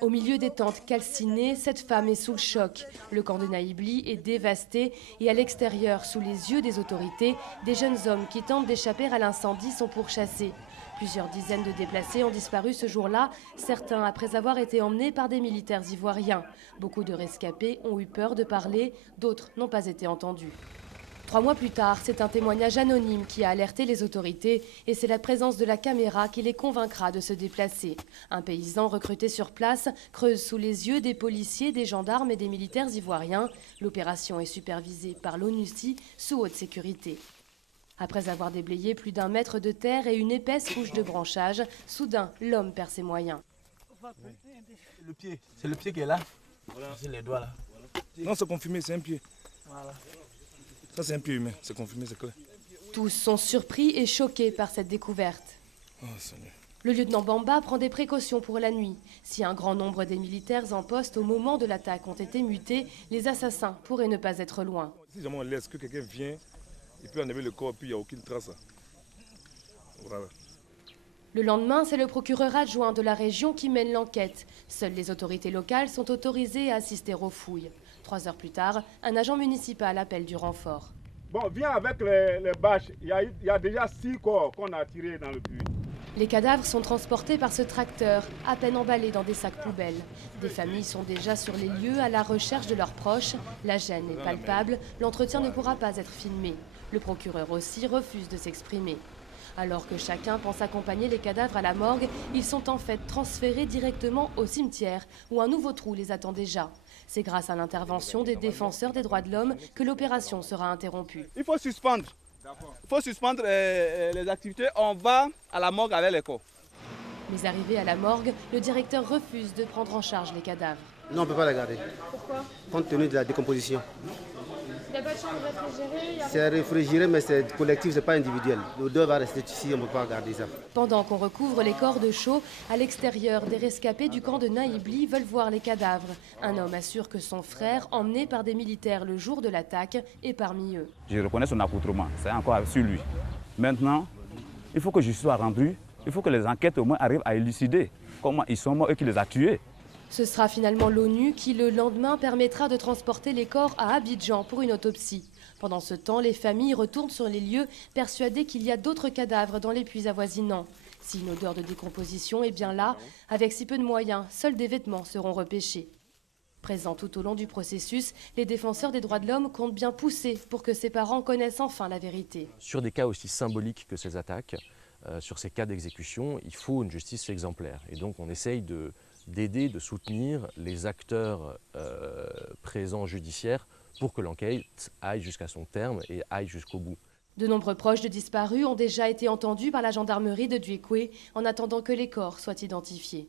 Au milieu des tentes calcinées, cette femme est sous le choc. Le camp de Naïbli est dévasté et à l'extérieur, sous les yeux des autorités, des jeunes hommes qui tentent d'échapper à l'incendie sont pourchassés. Plusieurs dizaines de déplacés ont disparu ce jour-là, certains après avoir été emmenés par des militaires ivoiriens. Beaucoup de rescapés ont eu peur de parler, d'autres n'ont pas été entendus. 3 mois plus tard, c'est un témoignage anonyme qui a alerté les autorités et c'est la présence de la caméra qui les convaincra de se déplacer. Un paysan recruté sur place creuse sous les yeux des policiers, des gendarmes et des militaires ivoiriens. L'opération est supervisée par l'ONUCI sous haute sécurité. Après avoir déblayé plus d'1 mètre de terre et une épaisse couche de branchage, soudain, l'homme perd ses moyens. Le pied, c'est le pied qui est là. Voilà. C'est les doigts là. Non, c'est confirmé, c'est un pied. Voilà. Ça, c'est un pied humain, c'est confirmé, c'est clair. Tous sont surpris et choqués par cette découverte. Oh, Seigneur. Le lieutenant Bamba prend des précautions pour la nuit. Si un grand nombre des militaires en poste au moment de l'attaque ont été mutés, les assassins pourraient ne pas être loin. Si jamais on laisse que quelqu'un vient, il peut enlever le corps, puis il n'y a aucune trace. Voilà. Le lendemain, c'est le procureur adjoint de la région qui mène l'enquête. Seules les autorités locales sont autorisées à assister aux fouilles. 3 heures plus tard, un agent municipal appelle du renfort. Bon, viens avec les bâches. Il y a déjà 6 corps qu'on a tirés dans le puits. Les cadavres sont transportés par ce tracteur, à peine emballés dans des sacs poubelles. Des familles sont déjà sur les lieux à la recherche de leurs proches. La gêne est palpable, l'entretien ne pourra pas être filmé. Le procureur aussi refuse de s'exprimer. Alors que chacun pense accompagner les cadavres à la morgue, ils sont en fait transférés directement au cimetière, où un nouveau trou les attend déjà. C'est grâce à l'intervention des défenseurs des droits de l'homme que l'opération sera interrompue. Il faut suspendre. Les activités. On va à la morgue avec les corps. Mais arrivé à la morgue, le directeur refuse de prendre en charge les cadavres. Non, on ne peut pas les garder. Pourquoi? Compte tenu de la décomposition. Il n'y a pas de chambre réfrigérée? C'est réfrigéré, mais c'est collectif, ce n'est pas individuel. L'odeur va rester ici, on ne peut pas garder ça. Pendant qu'on recouvre les corps de chaux, à l'extérieur, des rescapés du camp de Naïbli veulent voir les cadavres. Un homme assure que son frère, emmené par des militaires le jour de l'attaque, est parmi eux. Je reconnais son accoutrement, c'est encore sur lui. Maintenant, il faut que justice soit rendue, il faut que les enquêtes au moins arrivent à élucider comment ils sont morts et qui les a tués. Ce sera finalement l'ONU qui, le lendemain, permettra de transporter les corps à Abidjan pour une autopsie. Pendant ce temps, les familles retournent sur les lieux, persuadées qu'il y a d'autres cadavres dans les puits avoisinants. Si une odeur de décomposition est bien là, avec si peu de moyens, seuls des vêtements seront repêchés. Présents tout au long du processus, les défenseurs des droits de l'homme comptent bien pousser pour que ses parents connaissent enfin la vérité. Sur des cas aussi symboliques que ces attaques, sur ces cas d'exécution, il faut une justice exemplaire. Et donc on essaye d'aider, de soutenir les acteurs présents judiciaires pour que l'enquête aille jusqu'à son terme et aille jusqu'au bout. De nombreux proches de disparus ont déjà été entendus par la gendarmerie de Duékoué en attendant que les corps soient identifiés.